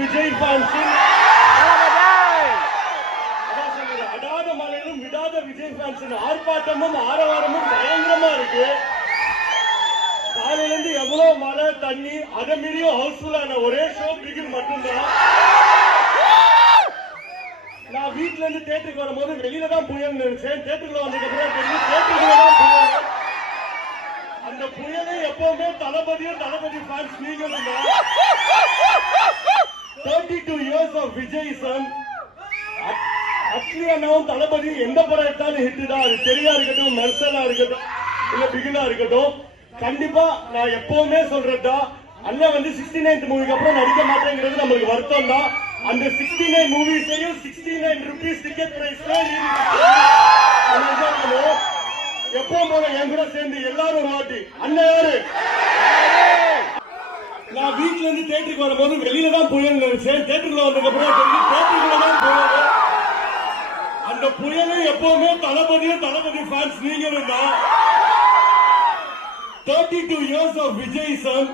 விஜய் ஃபேன்ஸின் அடாத மலையிலும் விடாத விஜய் ஃபேன்ஸின் ஆர்ப்பாட்டமும் ஆரவாரமும் பயங்கரமா இருக்கு. காலையில இருந்து எவ்வளவு மழை தண்ணி அதை மீறியும் ஹவுஸ்ஃபுல்லான ஒரே ஷோ பிகில் மட்டும்தான். நான் வீட்டுல இருந்து தியேட்டருக்கு வரும்போது வெளியில தான் புயல் நினைச்சேன். தியேட்டருக்குள்ள வந்ததுக்கு அப்புறம் தெரியும் தியேட்டருக்குள்ள தான் புயல். அந்த புயலை எப்பவுமே தளபதி ஃபேன்ஸ் நீங்களும் தான். 32 years of விஜய்சன். அட்லியானாவும் தளபதி எந்த படம் எடுத்தாலும் ஹிட் தான். அது தெரியா இருக்கட்டும், மெர்சலா இருக்கட்டும், இல்ல பிகிலா இருக்கட்டும். கண்டிப்பா நான் எப்பவுமே சொல்றதா, அண்ணன் வந்து 69th மூவிக்கு அப்புறம் நடிக்க மாட்டேங்கிறது நம்மளுக்கு வருத்தம் தான். அந்த 69 மூவிஸையும் 69 rupees டிக்கெட் பிரைஸ்ல எப்பவும் போல என் கூட சேர்ந்து எல்லாரும் ஒரு வாட்டி அண்ணன் யாரு. நான் வீட்டுல இருந்து தியேட்டருக்கு வரும்போது வெளியில தான் புயல் நினைச்சேன். தியேட்டருக்குள்ள வந்ததுக்கு அப்புறம் தெரியும் தியேட்டருக்குள்ள தான் புயல். அந்த புயலை எப்பவுமே தளபதி ஃபேன்ஸ் நீங்களும் தான். 32 years of விஜய்சன்.